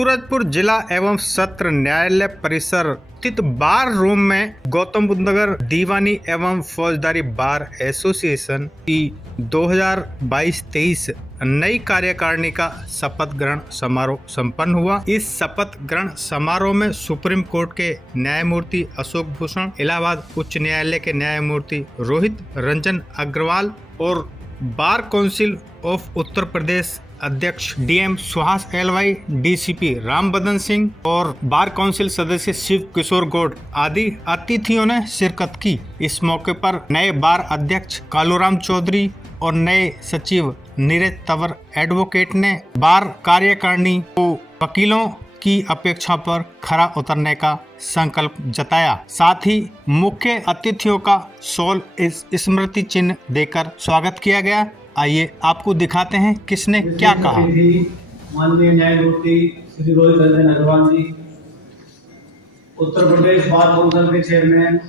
सूरजपुर जिला एवं सत्र न्यायालय परिसर स्थित बार रूम में गौतम बुद्ध नगर दीवानी एवं फौजदारी बार एसोसिएशन की 2022-23 नई कार्यकारिणी का शपथ ग्रहण समारोह संपन्न हुआ। इस शपथ ग्रहण समारोह में सुप्रीम कोर्ट के न्यायमूर्ति अशोक भूषण, इलाहाबाद उच्च न्यायालय के न्यायमूर्ति रोहित रंजन अग्रवाल और bar council of Uttar Pradesh अध्यक्ष डीएम सुहास एलवाई, डीसीपी राम बदन सिंह और बार काउंसिल सदस्य शिव किशोर गौड़ आदि अतिथियों ने शिरकत की। इस मौके पर नए बार अध्यक्ष कालूराम चौधरी और नए सचिव नीरज तंवर एडवोकेट ने बार कार्यकारिणी को वकीलों की अपेक्षा पर खरा उतरने का संकल्प जताया। साथ ही मुख्य अतिथियों का शॉल स्मृति चिन्ह देकर स्वागत किया गया। आइए आपको दिखाते हैं किसने क्या कहा। माननीय न्यायमूर्ति श्री रोहित रंजन अग्रवाल जी, उत्तर प्रदेश बार काउंसिल के chairman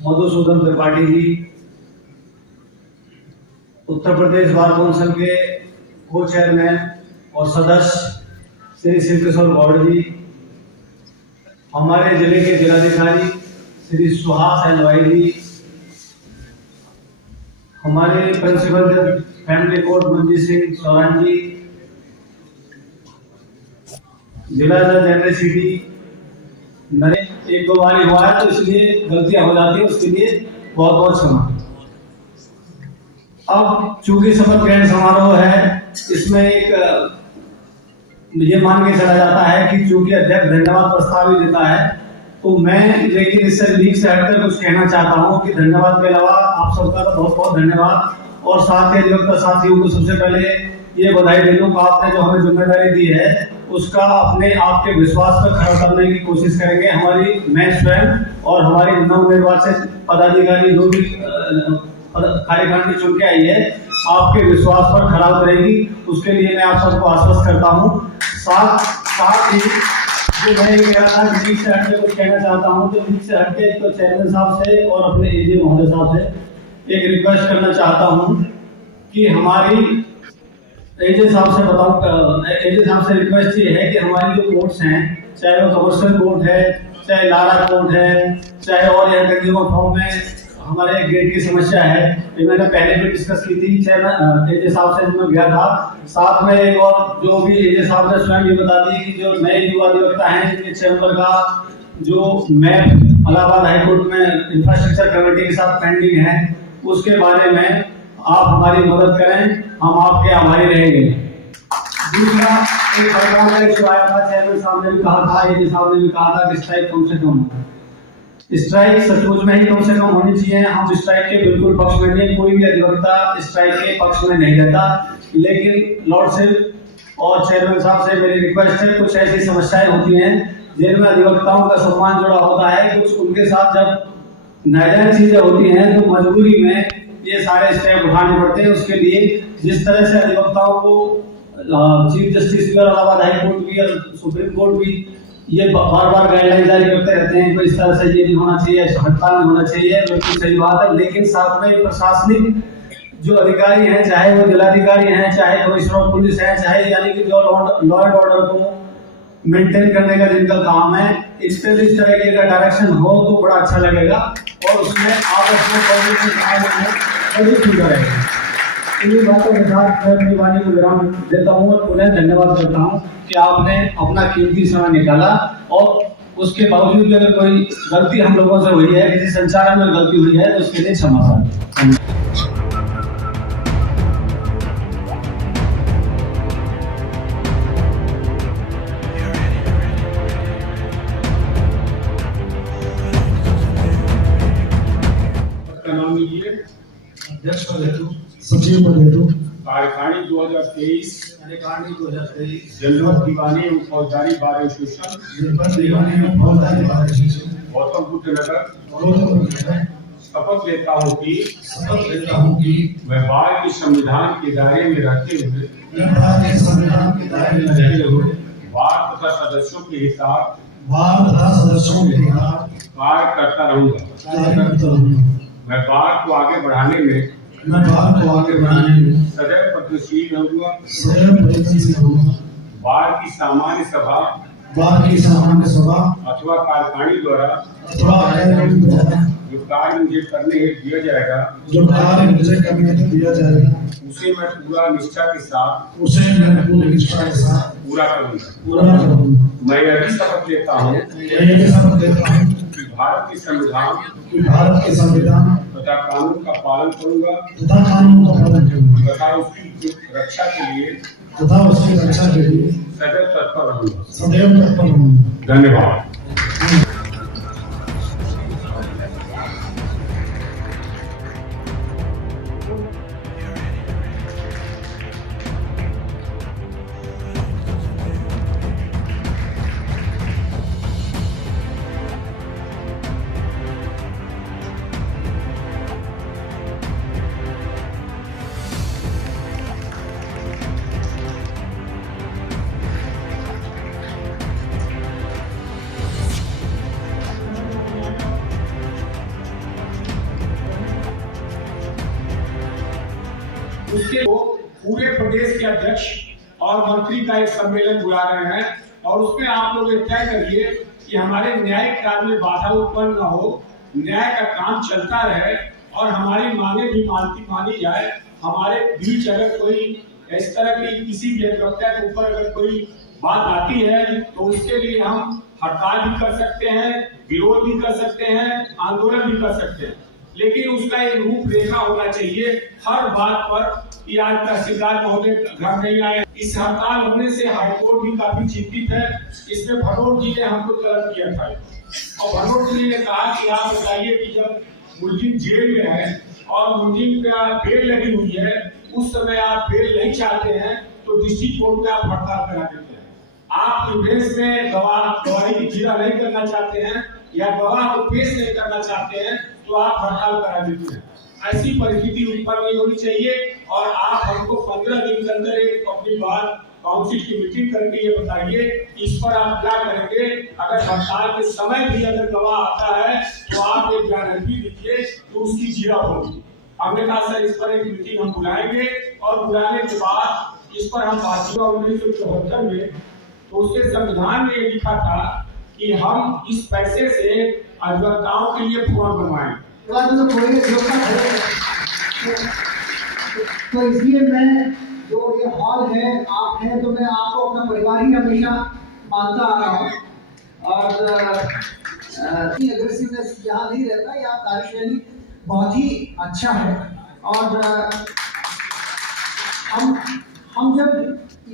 Madhusudan Tripathi ji, Uttar Pradesh bar council के को चेयरमैन और सदस्य श्री शिव किशोर गौड़ जी, हमारे जिले के जिलाधिकारी श्री सुहास एलवाई जी, हमारे प्रिंसिपल जज फैमिली कोर्ट मंजीत सिंह सौरान जी, जिला जज एनएसीडी एक दो बार हुआ है तो इसलिए गलतियां हो जाती है, उसके लिए बहुत बहुत क्षमा। अब चूंकि शपथ ग्रहण समारोह है, इसमें एक ये मान के चला जाता है कि चूंकि अध्यक्ष धन्यवाद प्रस्ताव ही देता है, तो मैं लेकिन इससे लीग से हटकर कुछ कहना चाहता हूं कि धन्यवाद के अलावा आप सबका तो बहुत बहुत धन्यवाद। और साथ के अधिवक्ता साथियों को सबसे पहले ये बधाई दे दूं कि आपने जो हमें जिम्मेदारी दी है उसका अपने आपके विश्वास पर खड़ा करने की कोशिश करेंगे। हमारी मैं स्वयं और हमारी नवनिर्वाचित पदाधिकारी जो भी कार्यकारिणी चुन के आई है, आपके विश्वास पर खड़ा उतरेगी, उसके लिए मैं आप सबको आश्वस्त करता हूँ। साथ ही जो मैं ये कह रहा था कि लीग से हटके कुछ कहना चाहता हूँ, तो लीग से हटके तो चेयरमैन साहब से और अपने एजे महोदय साहब से एक रिक्वेस्ट करना चाहता हूँ कि हमारी एजे साहब से बताऊँ, एजे साहब से रिक्वेस्ट ये है कि हमारी जो कोर्ट्स हैं, चाहे वो कमर्शियल कोर्ट है, चाहे लारा कोर्ट है, चाहे और यहाँ कंज्यूमर फॉर्म में हमारे गेट की समस्या है, ये मैंने पहले भी डिस्कस की थी एजे साहब से, मैं गया था। साथ में एक और जो भी एजे साहब ने स्वयं ये बता दी कि जो नए युवा अधिवक्ता हैं जिनके चैम्बर का जो मैप इलाहाबाद हाईकोर्ट में इंफ्रास्ट्रक्चर कमेटी के साथ पेंडिंग है, उसके बारे में आप हमारी मदद करें, हम आपके आभारी रहेंगे। दूसरा एक सरकार का इशू आया था, चेयरमैन साहब ने भी कहा था, एजे साहब ने भी कहा था कि स्ट्राइक कम से कम, स्ट्राइक सचमुच में ही कम से कम होनी चाहिए। हम स्ट्राइक के बिल्कुल पक्ष में नहीं, कोई भी अधिवक्ता स्ट्राइक के पक्ष में नहीं रहता, लेकिन लॉर्डशिप और चेयरमैन साहब से मेरी रिक्वेस्ट है, कुछ ऐसी समस्याएं होती हैं जिनमें अधिवक्ताओं का सम्मान जुड़ा होता है, कुछ उनके साथ जब नाजायज चीजें होती हैं तो मजबूरी में ये सारे स्टेप उठाने पड़ते हैं। उसके लिए जिस तरह से अधिवक्ताओं को चीफ जस्टिस भी और इलाहाबाद हाईकोर्ट भी और सुप्रीम कोर्ट भी ये बार बार गाइडलाइन जारी करते रहते हैं, कोई इस तरह से ये नहीं होना चाहिए, हड़ताल नहीं होना चाहिए, बिल्कुल सही बात है। लेकिन साथ में प्रशासनिक जो अधिकारी हैं, चाहे वो जिलाधिकारी हैं, चाहे कमिश्नर ऑफ पुलिस हैं, चाहे यानी कि जो लॉ एंड ऑर्डर को मेंटेन करने का जिनका काम है, इस पे इस तरह का डायरेक्शन हो तो बड़ा अच्छा लगेगा और उसमें आपस में बड़ी सुविधा रहेगी। इन्हीं बातों के साथ मैं अपनी वाणी को विराम देता हूँ और उन्हें धन्यवाद करता हूँ कि आपने अपना कीमती समय निकाला और उसके बावजूद भी अगर कोई गलती हम लोगों से हुई है, किसी संचालन में गलती हुई है, तो उसके लिए क्षमा चाहता हूँ। अध्यक्ष पद हेतु, सचिव पद हेतु कार्यकारिणी 2023 जनरल दीवानी एवं फौजदारी बार एसोसिएशन गौतम बुद्ध नगर शपथ लेता हूँ कि मैं बार के संविधान के दायरे में रहते हुए बार तथा सदस्यों के हिसाब कार्य करता रहूंगा। मैं बार को आगे बढ़ाने में सदैव प्रगतिशील रहूंगा। बार की सामान्य सभा बार की सामान्य सभा अथवा कार्यकारिणी द्वारा अथवा कार्यकारिणी द्वारा जो कार्य मुझे करने हेतु दिया जाएगा जो कार्य मुझे करने हेतु दिया जाएगा उसे मैं पूरा निष्ठा के साथ उसे मैं पूरी निष्ठा के साथ पूरा करूंगा। पूरा करूंगा। मैं यह भी शपथ लेता हूँ मैं ये भी शपथ लेता हूँ कि भारत के संविधान कि भारत के संविधान तथा कानून का पालन करूंगा तथा कानून का पालन करूंगा तथा उसकी रक्षा के लिए तथा उसकी रक्षा के लिए सदैव तत्पर रहूंगा। सदैव तत्पर रहूंगा। धन्यवाद। उसके वो पूरे प्रदेश के अध्यक्ष और मंत्री का एक सम्मेलन बुला रहे हैं और उसमें आप लोग ये तय करिए कि हमारे न्यायिक कार्य में बाधा उत्पन्न न हो, न्याय का काम चलता रहे और हमारी मांगे भी मानी जाए। हमारे बीच अगर कोई इस तरह की किसी भी अधिवक्ता के ऊपर अगर कोई बात आती है तो उसके लिए हम हड़ताल भी कर सकते हैं, विरोध भी कर सकते हैं, आंदोलन भी कर सकते हैं, लेकिन उसका एक रूपरेखा होना चाहिए। हर बात पर कि आज तहसीलदार महोदय घर नहीं आए, इस हड़ताल होने से हाईकोर्ट भी काफी चिंतित है। इसमें भनोट जी ने हमको तलब किया था और भनोट जी ने कहा कि आप बताइए कि जब मुलजिम जेल में है और मुलजिम का बेल लगी हुई है, उस समय आप बेल नहीं चाहते हैं तो डिस्ट्रिक्ट कोर्ट में आप हड़ताल करा देते हैं। आप प्रिवेंस में गवाही की जीरा नहीं करना चाहते हैं या गवाह को पेश नहीं करना चाहते हैं तो आप हड़ताल करा देते हैं। ऐसी परिस्थिति उत्पन्न नहीं होनी चाहिए और आप हमको 15 दिन के अंदर एक अपनी बात काउंसिल की मीटिंग करके ये बताइए इस पर आप क्या करेंगे। अगर हड़ताल के समय भी अगर गवाह आता है तो आप एक गारंटी दीजिए तो उसकी जीरा होगी। हमने कहा सर इस पर एक मीटिंग हम बुलाएंगे और बुलाने के बाद इस पर हम बातचीत 1974 में तो उसके संविधान में ये लिखा था कि हम इस पैसे से अधिवक्ताओं के लिए फॉर्म बनवाएं। तो इसलिए मैं जो ये हॉल है आप हैं तो मैं आपको अपना परिवार ही हमेशा मानता आ रहा हूँ और अग्रेसिवनेस यहाँ नहीं रहता। यहाँ कार्यशैली बहुत ही अच्छा है और हम जब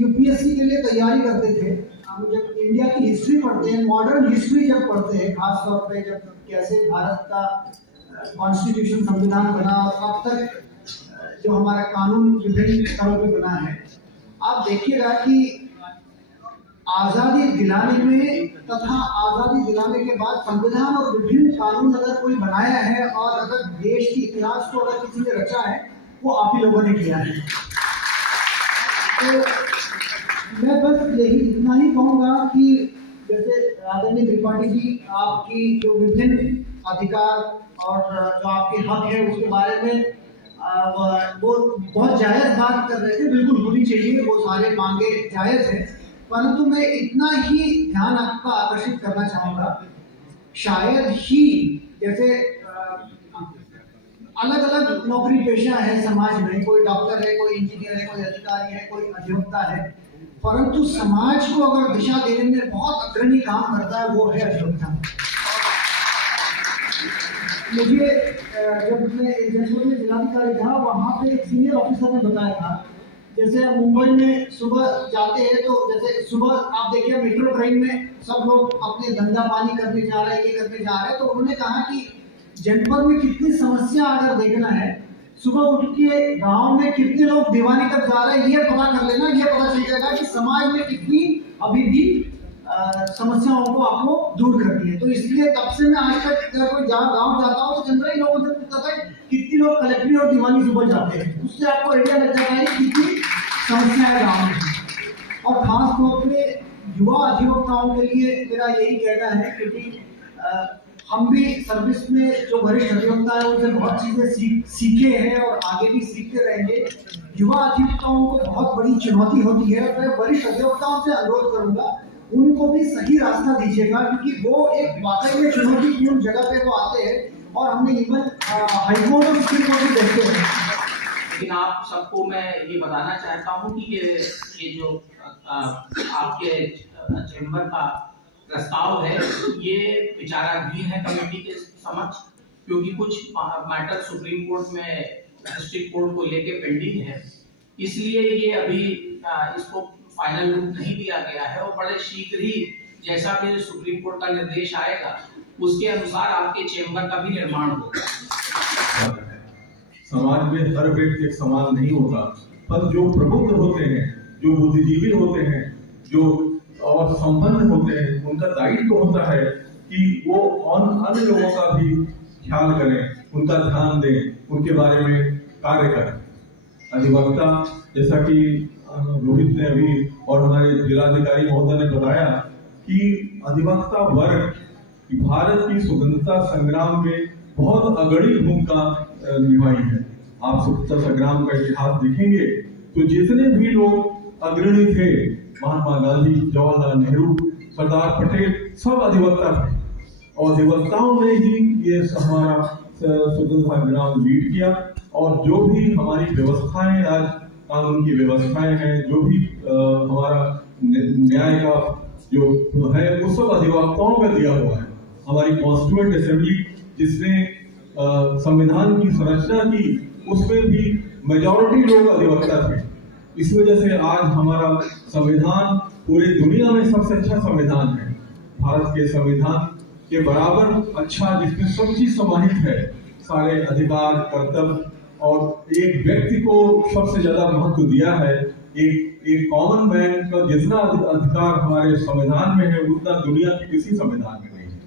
यूपीएससी के लिए तैयारी करते थे, हम जब इंडिया की हिस्ट्री पढ़ते हैं, मॉडर्न हिस्ट्री जब पढ़ते हैं, खास तौर पे जब कैसे भारत का कॉन्स्टिट्यूशन संविधान बना और अब तक जो हमारा कानून विभिन्न स्तरों पे बना है, आप देखिएगा कि आज़ादी दिलाने में तथा आज़ादी दिलाने के बाद संविधान और विभिन्न कानून अगर कोई बनाया है और अगर देश की इतिहास को अगर किसी ने रचा है वो आप ही लोगों ने किया है। तो मैं बस यही इतना ही कहूँगा कि जैसे आदरणीय त्रिपाठी जी आपकी जो विभिन्न अधिकार और जो आपके हक है उसके बारे में वो बहुत जायज़ बात कर रहे थे, बिल्कुल होनी चाहिए, वो सारे मांगे जायज़ है। परंतु मैं इतना ही ध्यान आपका आकर्षित करना चाहूँगा, शायद ही जैसे अलग अलग नौकरी पेशा है समाज में, कोई डॉक्टर है, कोई इंजीनियर है, कोई अधिकारी है, कोई अधिवक्ता है, परंतु समाज को अगर दिशा देने में बहुत अग्रणी काम करता है वो है अधिवक्ता। मुझे जब मैं जयपुर में जिलाधिकारी था वहाँ पे एक सीनियर ऑफिसर ने बताया था, जैसे मुंबई में सुबह जाते हैं तो जैसे सुबह आप देखिए मेट्रो ट्रेन में सब लोग अपने धंधा पानी करने जा रहे हैं, ये करने जा रहे हैं, तो उन्होंने कहा कि जनपद में कितनी समस्या अगर देखना है, सुबह उठ के गांव में कितने लोग दीवानी तक जा रहे हैं ये पता कर लेना, ये पता चल जाएगा कि समाज में कितनी अभी भी समस्याओं को आपको दूर करनी है। तो इसलिए तब से मैं आज तक अगर कोई गाँव जाता हूँ तो जनरली लोगों से पूछता था कितनी लोग कलेक्ट्री और दीवानी सुबह जाते हैं, उससे आपको आइडिया लग जाता है कितनी समस्याएं गाँव में। और खास तौर पे युवा अधिवक्ताओं के लिए मेरा यही कहना है, क्योंकि हम भी सर्विस में जो वरिष्ठ अधिवक्ता है उनसे बहुत चीजें सीखे हैं और आगे भी सीखते रहेंगे। युवा अधिवक्ताओं को बहुत बड़ी चुनौती होती है। मैं वरिष्ठ अधिवक्ताओं से अनुरोध करूंगा उनको भी सही रास्ता दीजिएगा, क्योंकि वो एक वाकई में चुनौतीपूर्ण जगह पे वो आते हैं और हमने इवन हाईकोर्ट और सुप्रीम कोर्ट भी देखते हैं। लेकिन आप सबको मैं ये बताना चाहता हूँ कि ये जो आपके चैम्बर का प्रस्ताव है ये विचाराधीन है कमेटी के समक्ष, क्योंकि कुछ मैटर सुप्रीम कोर्ट में डिस्ट्रिक्ट कोर्ट को लेके पेंडिंग है, इसलिए ये अभी इसको फाइनल रूप नहीं दिया गया है और बड़े शीघ्र ही जैसा भी सुप्रीम कोर्ट का निर्देश आएगा उसके अनुसार आपके चैम्बर का भी निर्माण होगा। समाज में हर व्यक्ति एक समान नहीं होता, पर जो प्रबुद्ध होते हैं, जो बुद्धिजीवी होते हैं, जो और संपन्न होते हैं, उनका दायित्व होता है कि वो अन्य लोगों का भी ख्याल करें, उनका ध्यान दें, उनके बारे में कार्य करें। अधिवक्ता जैसा कि रोहित ने अभी और हमारे जिलाधिकारी महोदय ने बताया कि अधिवक्ता वर्ग भारत की स्वतंत्रता संग्राम में बहुत अग्रणी भूमिका निभाई है। आप स्वतंत्रता संग्राम का इतिहास देखेंगे तो जितने भी लोग अग्रणी थे, महात्मा गांधी, जवाहरलाल नेहरू, सरदार पटेल, सब अधिवक्ता थे और अधिवक्ताओं ने ही ये हमारा स्वतंत्रता संग्राम लीड किया। और जो भी हमारी व्यवस्थाएं, आज कानून की व्यवस्थाएं हैं, जो भी हमारा न्याय का जो है वो सब अधिवक्ताओं का दिया हुआ है। हमारी कॉन्स्टिट्यूएंट असेंबली जिसने संविधान की संरचना की, उसमें भी मेजॉरिटी लोग अधिवक्ता थे। इस वजह से आज हमारा संविधान पूरी दुनिया में सबसे अच्छा संविधान है। भारत के संविधान के बराबर अच्छा, जिसमें सब चीज समाहित है, सारे अधिकार, कर्तव्य और एक व्यक्ति को सबसे ज्यादा महत्व दिया है। एक कॉमन मैन का जितना अधिकार हमारे संविधान में है उतना दुनिया के किसी संविधान में नहीं है।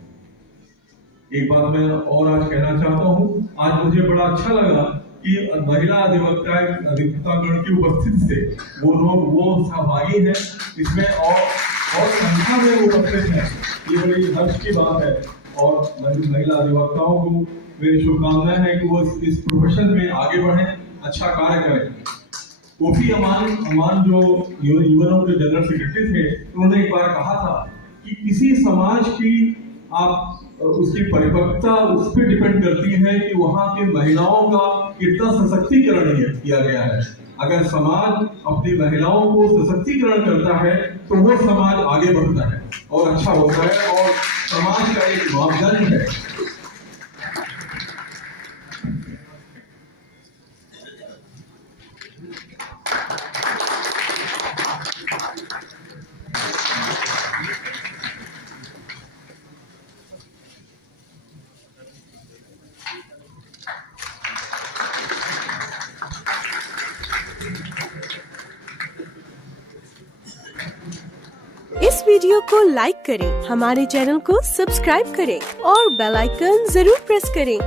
एक बात मैं और आज कहना चाहता हूँ, आज मुझे बड़ा अच्छा लगा कि महिला अधिवक्तागण की उपस्थिति से वो सहभागी हैं इसमें और संख्या में वो उपस्थित हैं, ये बड़ी हर्ष की बात है। और महिला अधिवक्ताओं को मेरी शुभकामनाएं हैं कि वो इस प्रोफेशन में आगे बढ़ें, अच्छा कार्य करें। कोफी अमान जो यूएनओ के जनरल सेक्रेटरी थे, उन्होंने एक बार कहा था कि किसी समाज की आप उसकी परिपक्वता उस पर डिपेंड करती है कि वहाँ के महिलाओं का कितना सशक्तिकरण किया गया है। अगर समाज अपनी महिलाओं को सशक्तिकरण करता है तो वो समाज आगे बढ़ता है और अच्छा होता है और समाज का एक मापदंड है। इस वीडियो को लाइक करें, हमारे चैनल को सब्सक्राइब करें और बेल आइकन जरूर प्रेस करें